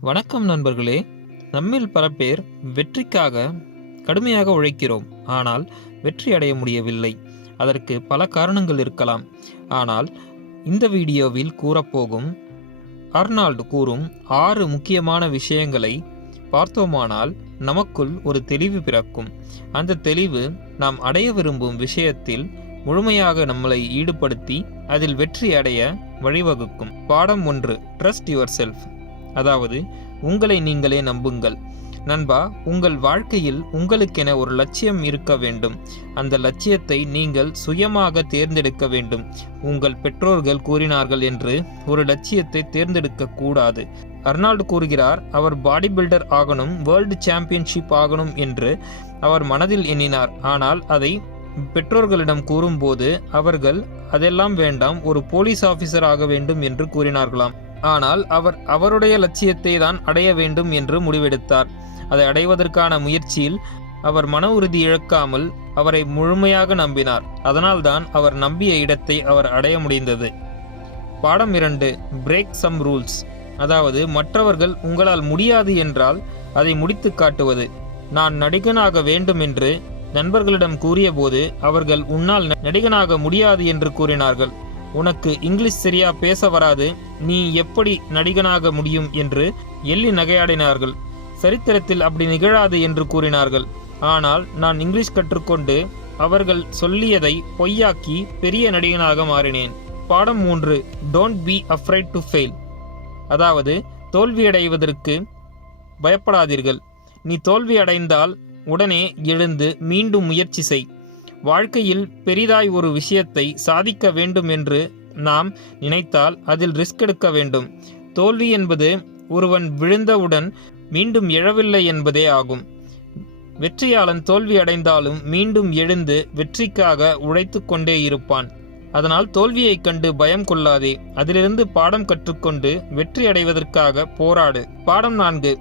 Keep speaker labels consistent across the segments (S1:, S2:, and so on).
S1: வணக்கம் நண்பர்களே. நம்மில் பல பேர் வெற்றிக்காக கடுமையாக உழைக்கிறோம். ஆனால் வெற்றி அடைய முடியவில்லை. அதற்கு பல காரணங்கள் இருக்கலாம். ஆனால் இந்த வீடியோவில் கூறப்போகும் அர்னால்டு கூறும் ஆறு முக்கியமான விஷயங்களை பார்த்தோமானால் நமக்குள் ஒரு தெளிவு பிறக்கும். அந்த தெளிவு நாம் அடைய விரும்பும் விஷயத்தில் முழுமையாக நம்மளை ஈடுபடுத்தி அதில் வெற்றி அடைய வழிவகுக்கும். பாடம் ஒன்று ட்ரஸ்ட் யுவர் செல்ஃப் அதாவது உங்களை நீங்களே நம்புங்கள். நண்பா உங்கள் வாழ்க்கையில் உங்களுக்கென ஒரு லட்சியம் இருக்க வேண்டும். அந்த லட்சியத்தை நீங்கள் சுயமாக தேர்ந்தெடுக்க வேண்டும். உங்கள் பெற்றோர்கள் கூறினார்கள் என்று ஒரு லட்சியத்தை தேர்ந்தெடுக்க கூடாது. அர்னால்டு கூறுகிறார் அவர் பாடி பில்டர் ஆகணும் வேர்ல்டு சாம்பியன்ஷிப் ஆகணும் என்று அவர் மனதில் எண்ணினார். ஆனால் அதை பெற்றோர்களிடம் கூறும்போது அவர்கள் அதெல்லாம் வேண்டாம் ஒரு போலீஸ் ஆபீசர் ஆக வேண்டும் என்று கூறினார்களாம். ஆனால் அவர் அவருடைய லட்சியத்தை தான் அடைய வேண்டும் என்று முடிவெடுத்தார். அதை அடைவதற்கான முயற்சியில் அவர் மன உறுதி இழக்காமல் அவரை முழுமையாக நம்பினார். அதனால்தான் அவர் நம்பிய இடத்தை அவர் அடைய முடிந்தது. பாடம் இரண்டு பிரேக் சம் ரூல்ஸ் அதாவது மற்றவர்கள் உங்களால் முடியாது என்றால் அதை முடித்து காட்டுவது. நான் நடிகனாக வேண்டும் என்று நண்பர்களிடம் கூறியபோது அவர்கள் உன்னால் நடிகனாக முடியாது என்று கூறினார்கள். உனக்கு இங்கிலீஷ் சரியா பேச வராது நீ எப்படி நடிகனாக முடியும் என்று எள்ளி நகையாடினார்கள். சரித்திரத்தில் அப்படி நிகழாது என்று கூறினார்கள். ஆனால் நான் இங்கிலீஷ் கற்றுக்கொண்டு அவர்கள் சொல்லியதை பொய்யாக்கி பெரிய நடிகனாக மாறினேன். பாடம் மூன்று don't be afraid to fail அதாவது தோல்வியடைவதற்கு பயப்படாதீர்கள். நீ தோல்வி அடைந்தால் உடனே எழுந்து மீண்டும் முயற்சி செய். வாழ்க்கையில் பெரிதாய் ஒரு விஷயத்தை சாதிக்க வேண்டும் என்று நாம் நினைத்தால் அதில் ரிஸ்க் எடுக்க வேண்டும். தோல்வி என்பது ஒருவன் விழுந்தவுடன் மீண்டும் எழவில்லை என்பதே ஆகும். வெற்றியாளன் தோல்வி அடைந்தாலும் மீண்டும் எழுந்து வெற்றிக்காக உழைத்து கொண்டே இருப்பான். அதனால் தோல்வியைக் கண்டு பயம் கொள்ளாதே. அதிலிருந்து பாடம் கற்றுக்கொண்டு வெற்றி அடைவதற்காக போராடு. பாடம் நான்கு.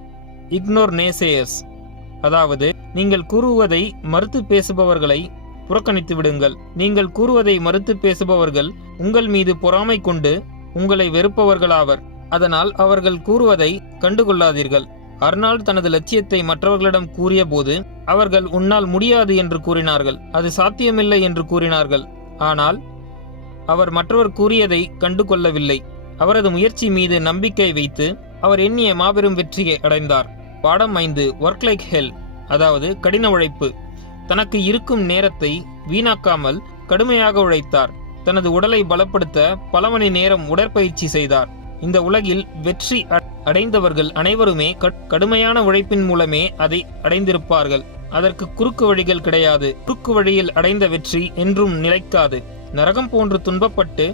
S1: இக்னோர் நேசேயர்ஸ் அதாவது நீங்கள் கூறுவதை மறுத்து பேசுபவர்களை புறக்கணித்து விடுங்கள். நீங்கள் கூறுவதை மறுத்து பேசுபவர்கள் உங்கள் மீது பொறாமை கொண்டு உங்களை வெறுப்பவர்களாவர். அதனால் அவர்கள் கூறுவதை கண்டுகொள்ளாதீர்கள். அர்னால்ட் தனது லட்சியத்தை மற்றவர்களிடம் கூறியபோது அவர்கள் உன்னால் முடியாது என்று கூறினார்கள். அது சாத்தியமில்லை என்று கூறினார்கள். ஆனால் அவர் மற்றவர் கூறியதை கண்டு கொள்ளவில்லை அவரது முயற்சி மீது நம்பிக்கை வைத்து அவர் எண்ணிய மாபெரும் வெற்றியை அடைந்தார். பாடம் ஐந்து ஒர்க் லைக் ஹெல் அதாவது கடின உழைப்பு. தனக்கு இருக்கும் நேரத்தை வீணாக்காமல் கடுமையாக உழைத்தார். தனது உடலை பலப்படுத்த பல மணி நேரம் உடற்பயிற்சி செய்தார். இந்த உலகில் வெற்றி அடைந்தவர்கள் அனைவருமே கடுமையான உழைப்பின் மூலமே அதை அடைந்திருப்பார்கள். அதற்கு குறுக்கு வழிகள் கிடையாது. குறுக்கு வழியில் அடைந்த வெற்றி என்றும் நிலைக்காது. நரகம் போன்று துன்பப்பட்டு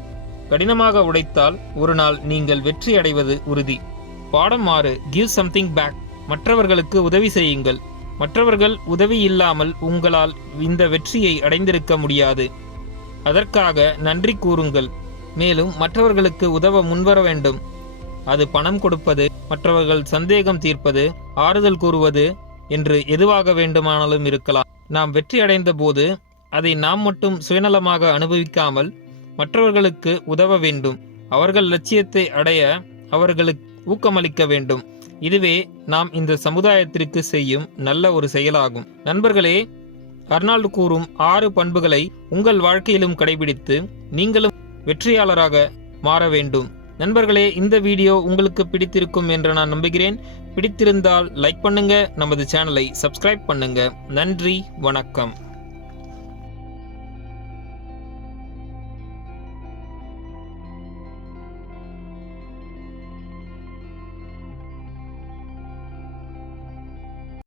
S1: கடினமாக உழைத்தால் ஒரு நாள் நீங்கள் வெற்றி அடைவது உறுதி. பாடம் ஆறு கிவ் சம்திங் பேக் மற்றவர்களுக்கு உதவி செய்யுங்கள். மற்றவர்கள் உதவி இல்லாமல் உங்களால் இந்த வெற்றியை அடைந்திருக்க முடியாது. அதற்காக நன்றி கூறுங்கள். மேலும் மற்றவர்களுக்கு உதவ முன்வர வேண்டும். அது பணம் கொடுப்பது மற்றவர்கள் சந்தேகம் தீர்ப்பது ஆறுதல் கூறுவது என்று எதுவாக வேண்டுமானாலும் இருக்கலாம். நாம் வெற்றி அடைந்த போது அதை நாம் மட்டும் சுயநலமாக அனுபவிக்காமல் மற்றவர்களுக்கு உதவ வேண்டும். அவர்கள் லட்சியத்தை அடைய அவர்களுக்கு ஊக்கமளிக்க வேண்டும். இதுவே நாம் இந்த சமுதாயத்திற்கு செய்யும் நல்ல ஒரு செயலாகும். நண்பர்களே அர்னால்டு கூறும் ஆறு பண்புகளை உங்கள் வாழ்க்கையிலும் கடைபிடித்து நீங்களும் வெற்றியாளராக மாற வேண்டும். நண்பர்களே இந்த வீடியோ உங்களுக்கு பிடித்திருக்கும் என்று நான் நம்புகிறேன். பிடித்திருந்தால் லைக் பண்ணுங்க நமது சேனலை சப்ஸ்கிரைப் பண்ணுங்க. நன்றி வணக்கம்.